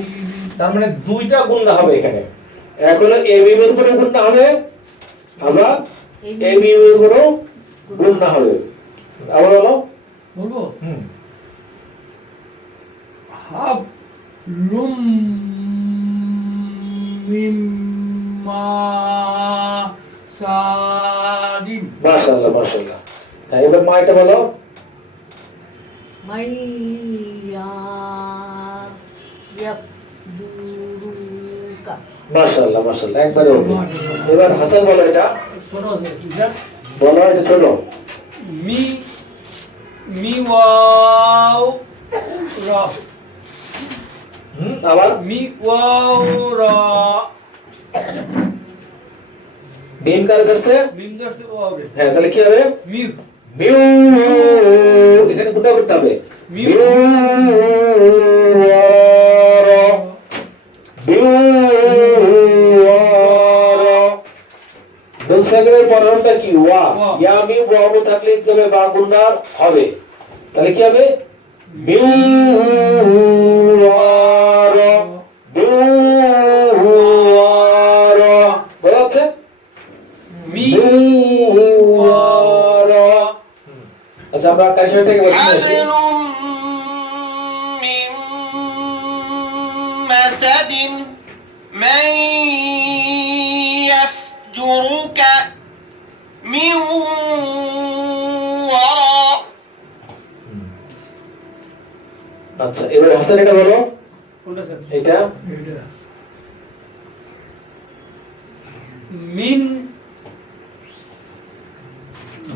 তার মানে দুইটা গুণনা হবে এখানে। এখন এ মিমের উপরে গুণনা হবে, আবার এ মিমের উপরে গুণনা হবে। আবার বলো। বলবো হুম, হাব লুম মিম মাসা দিন মাশাআল্লাহ মাশাআল্লাহ। হ্যাঁ, এবার মা এটা বলো। মাইয়া ইয়াবদুরুকা মাশাআল্লাহ মাশাআল্লাহ, একবারে ওকে। এবার হাসান বলো এটা। ছোট আছে টিচার বলো এটা ছোট। মি মি ওয়াও রা হুম, আবার মি ওয়াও রা মিম কার কাছে? মিম দর্শে ওয়াও রে হ্যাঁ, তাহলে কি হবে? Mu mu. এখানে গুণা করতে হবে। মিউ। মিউ ওয়ারা। মিউ ওয়ারা। নুন সাকিনের পর হরফটা কি? ওয়া। ওয়া। ইয়া মিম ওয়া মু থাকলে ইদগামে বা গুণা হবে। তাহলে কি হবে? মিউ ওয়ারা। মিউ ওয়ারা। বোঝা যাচ্ছে? মি ওয়ারা। আচ্ছা, আমরা কারিশমা থেকে বসে আসি। حبل من مسد من يفجرك من وراء আচ্ছা, এবার হাসান এটা বলো। কোনটা স্যার এটা এটা মিন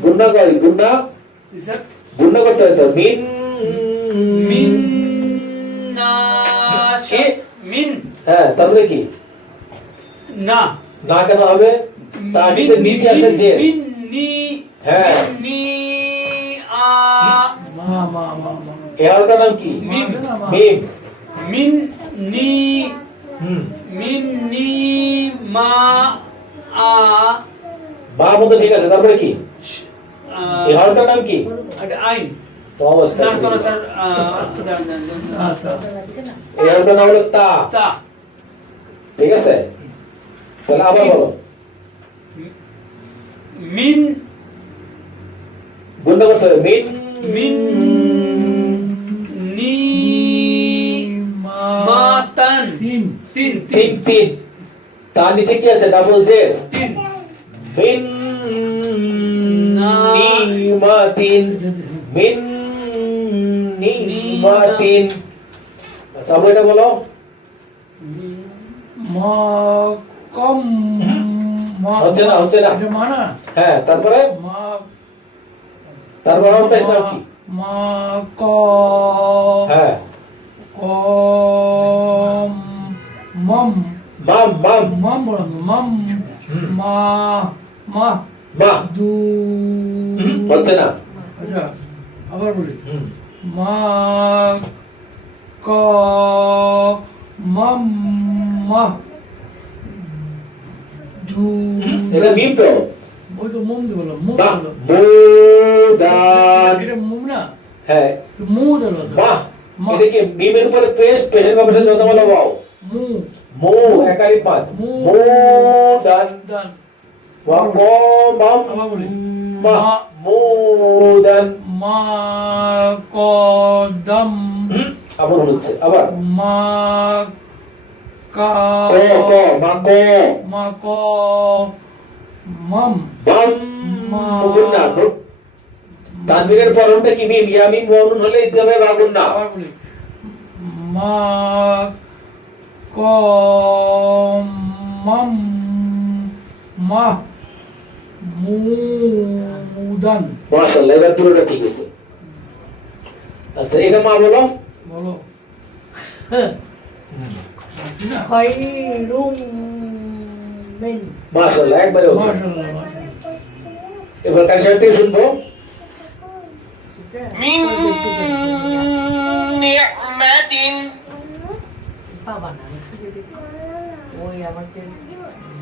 গুণা করি, গুণা স্যার গুণা করতে হয় তো। মিন মিন না কি? মিন হ্যাঁ, তারপরে কি? না না কেন হবে? তার নিচে আছে যে। মিন নি হ্যাঁ। নি আ মা মা মা মা এ হরফটার নাম কি? মিম মিম। মিন নি হুম মিম নি মা আ বা মতো ঠিক আছে, তারপরে কি এই হরফটার নাম কি? আইন তো অবস্থা না কি? তোরা স্যার আচ্ছা এই হরফটার নাম হলো তা। তা ঠিক আছে, তাহলে আবার বলো। মিন গুণটা করতে হবে মিন মিন নি মা তান তিন তিন তিন তিন তিন। তার নিচে কি আছে? Double J. তিন মিন না। নি মা তিন, মিন নি মা তিন। আচ্ছা আবার এটা বলো। মা কম মা হচ্ছে না, হচ্ছে না। এটা মানা হ্যাঁ, তারপরে মা তারপর হরফটার নাম কি? মা ক হ্যাঁ, কম মম মাম মাম মম বলো না, মম হুম। মা মা মা। দু হচ্ছে না। আচ্ছা আবার বলি হুম মা ক মম মা দু এটা মিম তো। ওই তো মুম দিয়ে বলো মুম বা বলো মুদান। এটা মুম না হ্যাঁ, তো মু দিলো তো বাহ। মা। এটা কি মিমের উপরে পেশ, পেশের বাপের যত বলো বাও। মু মু একাই পাঁচ। মু। মুদান। দান ওয়া কমাম আবার বলি মা মুদান। মা কদম আবার হচ্ছে আবার মা কা ক ক মা ক মা ক মম বাম গুন্না। তানবীরের পরনটা কি মিম? ইয়া মিম ওয়া নুন হলে ইদগামে বা গুন্না। আবার বলি মা ক মম মা মুদান মাশাআল্লাহ, এবার পুরোটা ঠিক আছে। আচ্ছা এটা মা বলো। বলো হ্যাঁ না খৈরুম মিন মাশাআল্লাহ, একবারে ওকে। মাশাআল্লাহ মাশাআল্লাহ এবার কার সাথে শুনবো? من نعمة বাবা না ওই আমাকে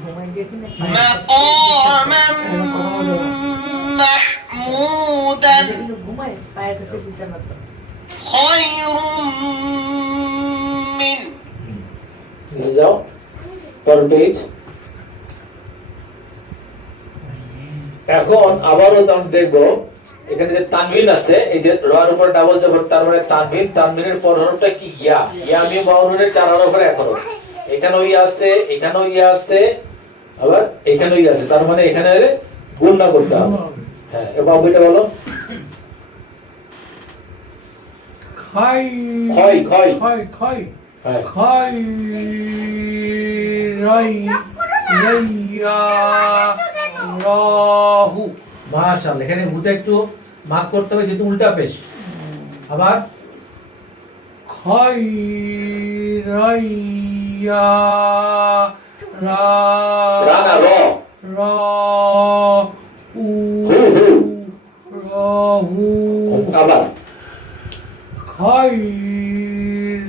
ঘুমাই যেখানে مقاما محمودا ঘুমায় পায়ের কাছে বিছানা তো خير من নিয়ে যাও পর পেজ। এখন আবারও আমরা দেখবো এখানে যে তানবিন আছে, এই যে রয়ের উপর ডাবল জবর, তার মানে তানবিন। তানবিনের পর হরফটা কি? ইয়া। ইয়া মিম বাউনের চার হরফের এক হরফ। এখানেও ইয়া আছে, এখানেও ইয়া আছে, আবার এখানেও ইয়া আছে, তার মানে এখানে গুণনা করতে হবে। হ্যাঁ, এবার এটা বলো। খাই খয়, খয়। খাই খাই হ্যাঁ, খাই রাই রাইয়া রাহু মাশাআল্লাহ, এখানে মুতে একটু মার্ক করতে হবে যেহেতু উল্টা পেশ। আবার খাই রাইয়া রা রানা র রাহু হু হু। রাহু আবার খাই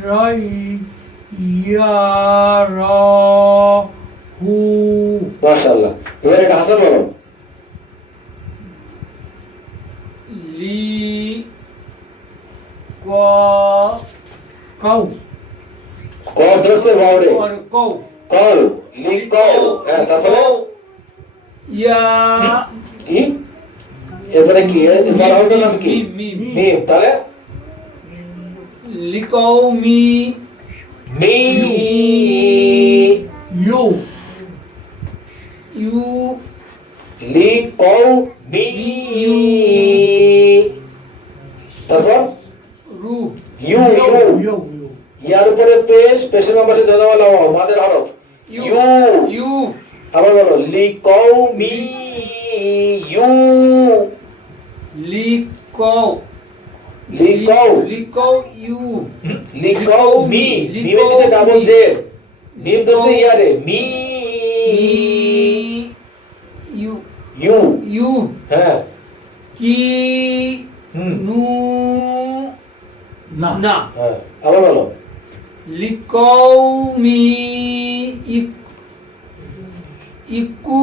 রাইয়া রাহু মাশাআল্লাহ। এবার এটা হাসান বলো। লি ক কাউ ক ধরছে বাউরে। और कौ কল লি কল। হ্যাঁ, তারপরে या কি? এরপরে কি? এরপরে হরফটার নাম কি? মিম মিম। তাহলে লিকাও মি মি ইউ ইউ লি কও মি। তারপর রু ইউ ইউ। ইউ ইয়ার উপরে পেশ, পেশের পাশে যদা লাগাও মাদের হরফ ইউ। ইউ আবার বলো লি কও মি ইউ। লিকাও লিকাও লিকাও ইউ লিকাও মি। মিমে দিছে ডাবল জে, মিম ধরছে ইয়ারে মি ইউ ইউ। ইউ হ্যাঁ, কি হুম। নু না না হ্যাঁ, আবার বলো লিকৌমি ইকু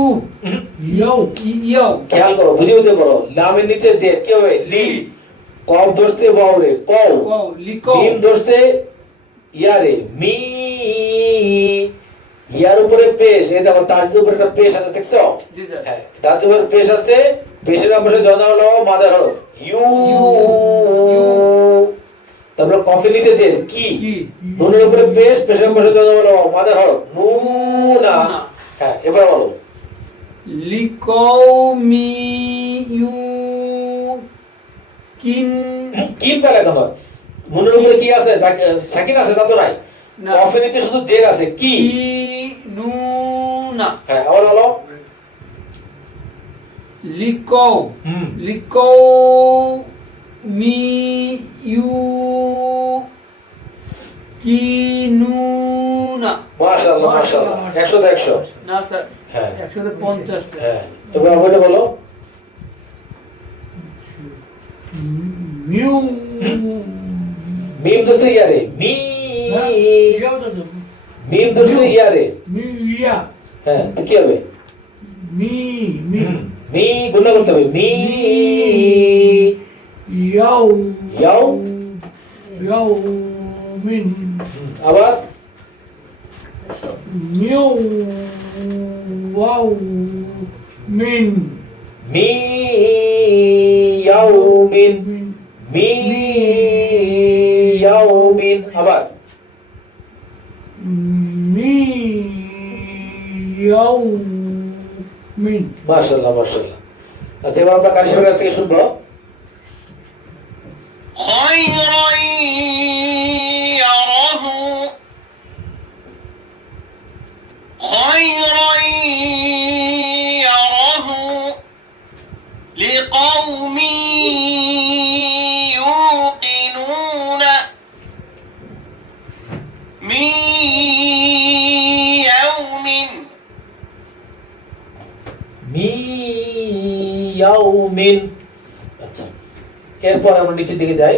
ইয়াও ইয়াও খেয়াল করো, বুঝে বুঝে পড়ো। লামের নিচে যে কি হবে? লি। কফ ধরছে বাউরে, কও। কও লিকৌ মিম ধরছে ইয়ারে, মি। ইয়ার উপরে পেশ, এই দেখো তার উপরে একটা পেশ আছে, দেখছো? জি স্যার হ্যাঁ, তার উপরে পেশ আছে, পেশের পাশে জনা হলো মাদার হরফ ইউ। ইউ। তারপরে কফের নিচে যে কি, কি নুনের উপরে পেশ, পেশের পাশে জনা হলো মাদার হরফ নু না। না। হ্যাঁ, এবার বলো। লিকৌমি ইউ কিন কি পেলে তোমার নুনের উপরে কি আছে? সাকিন আছে, তা তো নাই। না। কফের নিচে শুধু জের আছে, কি। নুনা হ্যাঁ, আবার বলো। লিকৌ হুম। লিকৌ মি ইউ কিনুনা মাশাআল্লাহ, মাশাআল্লাহ, 100 তে 100। না স্যার হ্যাঁ। 150 স্যার হ্যাঁ, এবার আমাকে বলো। মিউ মিম ধরছে ইয়ারে, মি। ইয়াও তো মিম ধরছে ইয়ারে। মি ইয়া হ্যাঁ, তো কি হবে? মি মি মি গুণা করতে হবে, মি। ইয়াও ইয়াও। ইয়াও মিন আবার মিউ ওয়াও মিন মি ইয়াউমিন, মিন মি ইয়াউমিন। আবার মি ইয়াও মিন মাশাআল্লাহ, মাশাআল্লাহ। আচ্ছা, এবার আমরা কারি সাহেবের কাছ থেকে শুনবো। خيرا يره خيرا يره لقوم يوقنون من يوم মি ইয়াউমিন। আচ্ছা, এরপর আমরা নিচের দিকে যাই।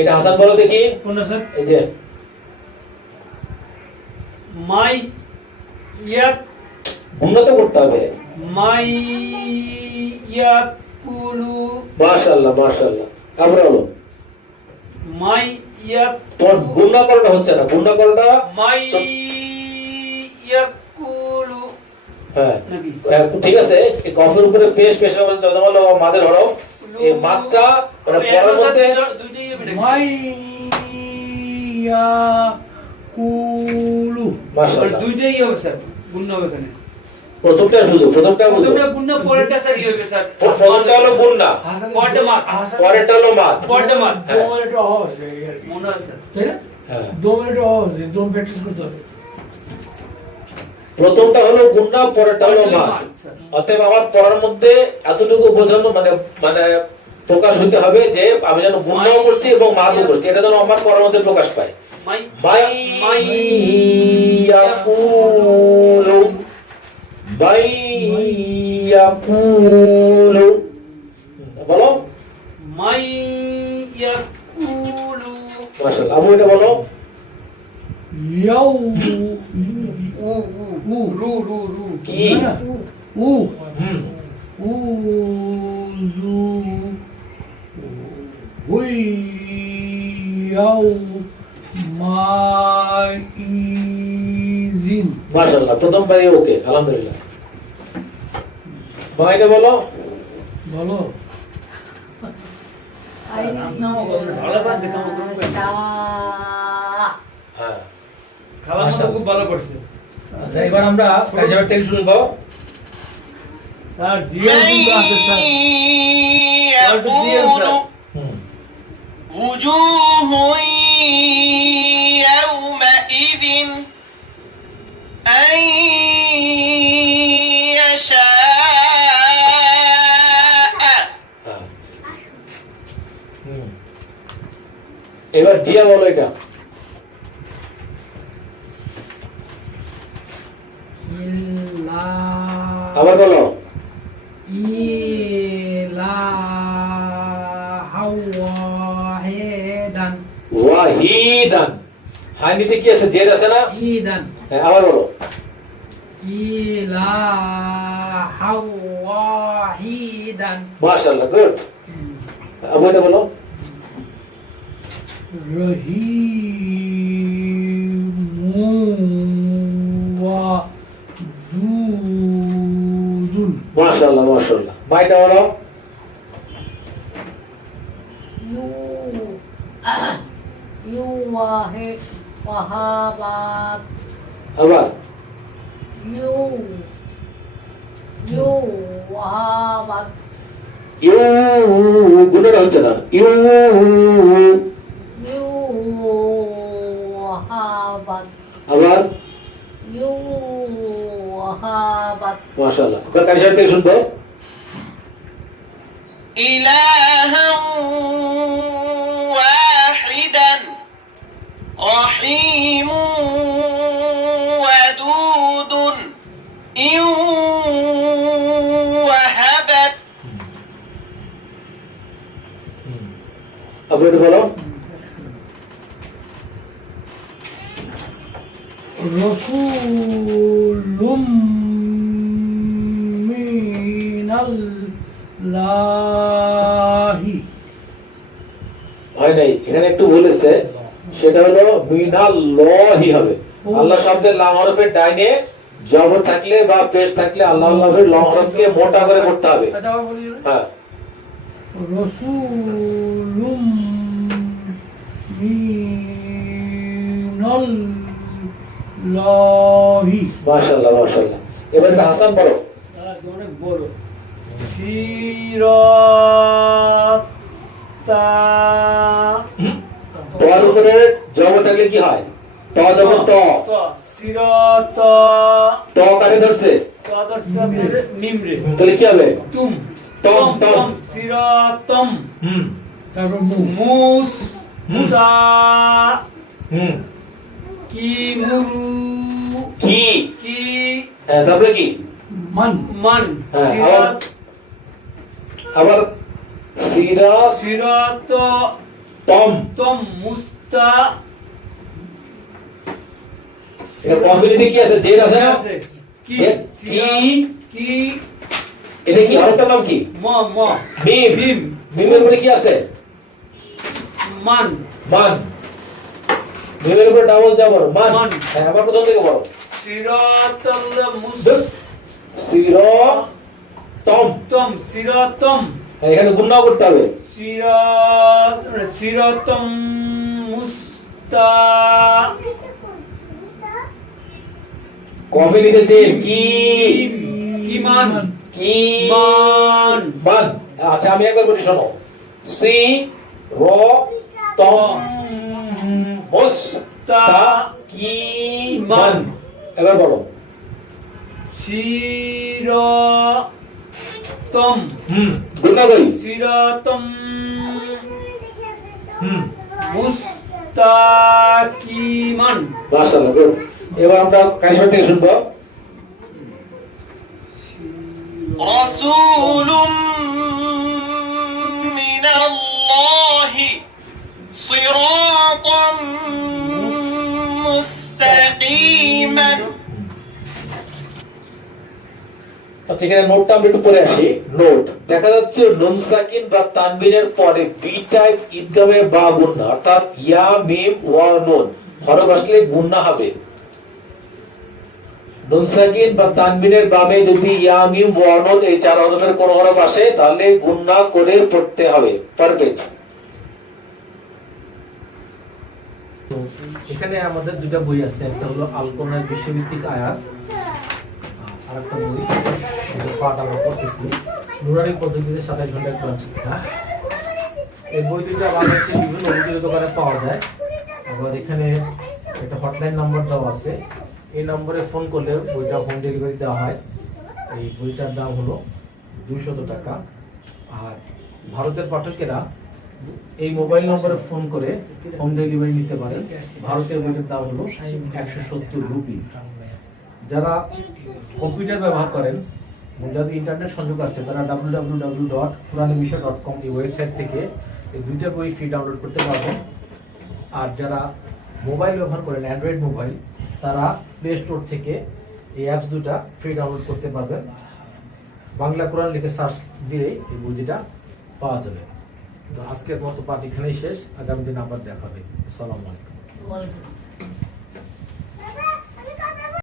এটা হাসান বলো দেখি। কোনটা স্যার এই যে মাই ইয়াক উন্নত করতে হবে। মাই ইয়াকুলু মাশাআল্লাহ, মাশাআল্লাহ। আবার বলো। মাই ইয়াক তোর গুণা করাটা হচ্ছে না, গুণা করাটা। মাই ইয়াকুলু হ্যাঁ, নাকি ঠিক আছে। এই কফের উপরে পেশ, পেশের মধ্যে যত বলো মাদের হরফ, এই মাত্রা মানে পড়ার মধ্যে দুইটাই হবে নাকি? মাই ইয়া কুলু আর মাশাআল্লাহ। দুইটাই হবে স্যার গুণ হবে এখানে প্রথমটা বুঝো, প্রথমটা বুঝো। প্রথমটা গুণ পরেরটা স্যার কি হবে স্যার প্রথমটা হলো গুণা, পরেরটা মাত পরেরটা হলো মাদ। পরেরটা মাত হ্যাঁ। 2 মিনিট আওয়াজ মনে হয় স্যার তাই না হ্যাঁ, 2 মিনিট আওয়াজ 2 প্র্যাকটিস করতে হবে প্রথমটা হলো গুণা, পরেরটা হলো মাদ। স্যার অতএব আমার পড়ার মধ্যে এতটুকু বোঝানো মানে মানে প্রকাশ হইতে হবে যে আমি যেন গুণাও করছি এবং মাদও করছি, এটা যেন আমার পড়ার মধ্যে প্রকাশ পায়। মাই মাই ইয়াকুলু, মাই ইয়াকুলু। বলো। মাই ইয়াকুলু মাশাআল্লাহ। আবু এটা বলো। ইয়াও উ উ রু রু রু কি? উ হুম, উযু হুই ইয়াও মাইজিন মাশাআল্লাহ। প্রথম পারি ওকে, আলহামদুলিল্লাহ। মা এটা বলো। বলো ভালো পার দেখাম হ্যাঁ, খাবার মতো খুব ভালো করছে আচ্ছা, এবার আমরা কাজের থেকে শুনবো। স্যার জিও من কিন্তু আছে স্যার يقول হুম, وجوه يومئذ أن يشاء হ্যাঁ। হুম। এবার জিয়া বলো এটা। ইল্লা আবার বলো। ইলাহা ওয়াহিদান ওয়াহিদান। হাই নিচে কি আছে? জেড আছে না? ইদান হ্যাঁ, আবার বলো। ইলাহা ওয়াহিদান মাশাআল্লাহ, গুড। আবার এটা বলো। রহিমুন ওয়াদুদুন মাশাআল্লাহ, মাশাআল্লাহ। মাইটা বলো। ইউ ইউ ওয়াহে ওয়াহাবাত আবার ইউ ইউ ওয়াহাবাত ইউ, গুণটা হচ্ছে না। ইউ, ইউ ওয়াহাবাত আবার ইউ ওয়াহাবাত মাশাআল্লাহ। এবার কারিশার থেকে শুনবো। إلها واحدا رحيم ودود إن وهبت আবার এটা বলো। রসুলুম মিনাল্লাহি হয় নাই, এখানে একটু বলেছে, সেটা হলো মিনাল্লাহি হবে। আল্লাহ শব্দের লাম হরফের ডাইনে জবর থাকলে বা পেশ থাকলে আল্লাহ হরফের লম হরফকে মোটা করে পড়তে হবে। এটা আবার বলি না? হ্যাঁ, রসুলুম মিনাল্লাহি মাশাআল্লাহ, মাশাআল্লাহ। এবার এটা হাসান বলো। অনেক বড় সিরাতা তোর উপরে জবর থাকলে কি হয়? ত জবর ত, সিরাতা ত কারে ধরছে? তাদের সামনে নিমরে তাহলে কি হবে? তুম তম, তম। সিরাতম তারপর মুস মুসা হুম, কি মুরু কি? কি হ্যাঁ, তারপরে কি? মান মান হ্যাঁ, সিরাত আবার সিরাত সিরাত তম। তম মুস্তা এটা কম্বিনিতে কি আছে? জেড আছে না? আছে কি জেড, কি? সিরাত কি এটা কি হরফটার নাম কি? ম ম মিম। মিম মিমের উপরে কি আছে? মান মান। মিমের উপরে ডাবল জবর মান। মান। হ্যাঁ, আবার প্রথম থেকে বলো। সিরাতাল সিরাতম। মুস্তাম সিরাতম হ্যাঁ, এখানে গুণনাও করতে হবে। সিরাতম মুস্তা কফি লিখেছে কি? কি মান কি মান মান। আচ্ছা, আমি একবার বলি শোনো। সি র তম মুস তা কি মান। এবার বলো। সিরাতম গুণনা কই? সিরাতম হুম, মুস্তাকিমান মাশাআল্লাহ, গুড। এবার আমরা কারিশমার থেকে শুনবো। رسول من الله صراطا مستقيما আচ্ছা, এখানে নোটটা আমরা একটু পরে আসি। নোট দেখা যাচ্ছে নুন সাকিন বা তানবিনের পরে বি টাইপ ইদগামে বা গুণনা, অর্থাৎ ইয়া মিম ওয়া নুন হরফ আসলে গুণনা হবে। নুন সাকিন বা তানবিনের বামে যদি ইয়া মিম ওয়া নুন এই চার হরফের কোন হরফ আসে তাহলে গুণনা করে পড়তে হবে। পারফেক্ট। তো এখানে আমাদের দুটা বই আছে, একটা হলো আল কোরআনের বিশ্বভিত্তিক আয়াত, আর একটা বই যেটা পাঠ আমরা করতেছি নুরানি পদ্ধতিতে 27 ঘন্টায় কোরআন শিক্ষা। এই বই দুইটা বাংলাদেশের বিভিন্ন অভিযোগ দোকানে পাওয়া যায়। আবার এখানে একটা হটলাইন নাম্বার দেওয়া আছে, এই নম্বরে ফোন করলে বইটা হোম ডেলিভারি দেওয়া হয়। এই বইটার দাম হলো 200 টাকা। আর ভারতের পাঠকেরা এই মোবাইল নম্বরে ফোন করে হোম ডেলিভারি নিতে পারেন। ভারতের বইটার দাম হলো 170 রুপি। যারা কম্পিউটার ব্যবহার করেন, যাদের ইন্টারনেট সংযোগ আছে, তারা www.quranmisha.com এই ওয়েবসাইট থেকে এই দুইটা বই ফ্রি ডাউনলোড করতে পারবেন। আর যারা মোবাইল ব্যবহার করেন, অ্যান্ড্রয়েড মোবাইল, তারা প্লে স্টোর থেকে এই অ্যাপস দুটা ফ্রি ডাউনলোড করতে পারবেন। বাংলা কোরআন লিখে সার্চ দিয়ে এই বইটা পাওয়া যাবে। তো আজকের মতো পাঠ এখানেই শেষ, আগামী দিন আবার দেখা হবে। আসসালামু আলাইকুম। ওয়ালাইকুম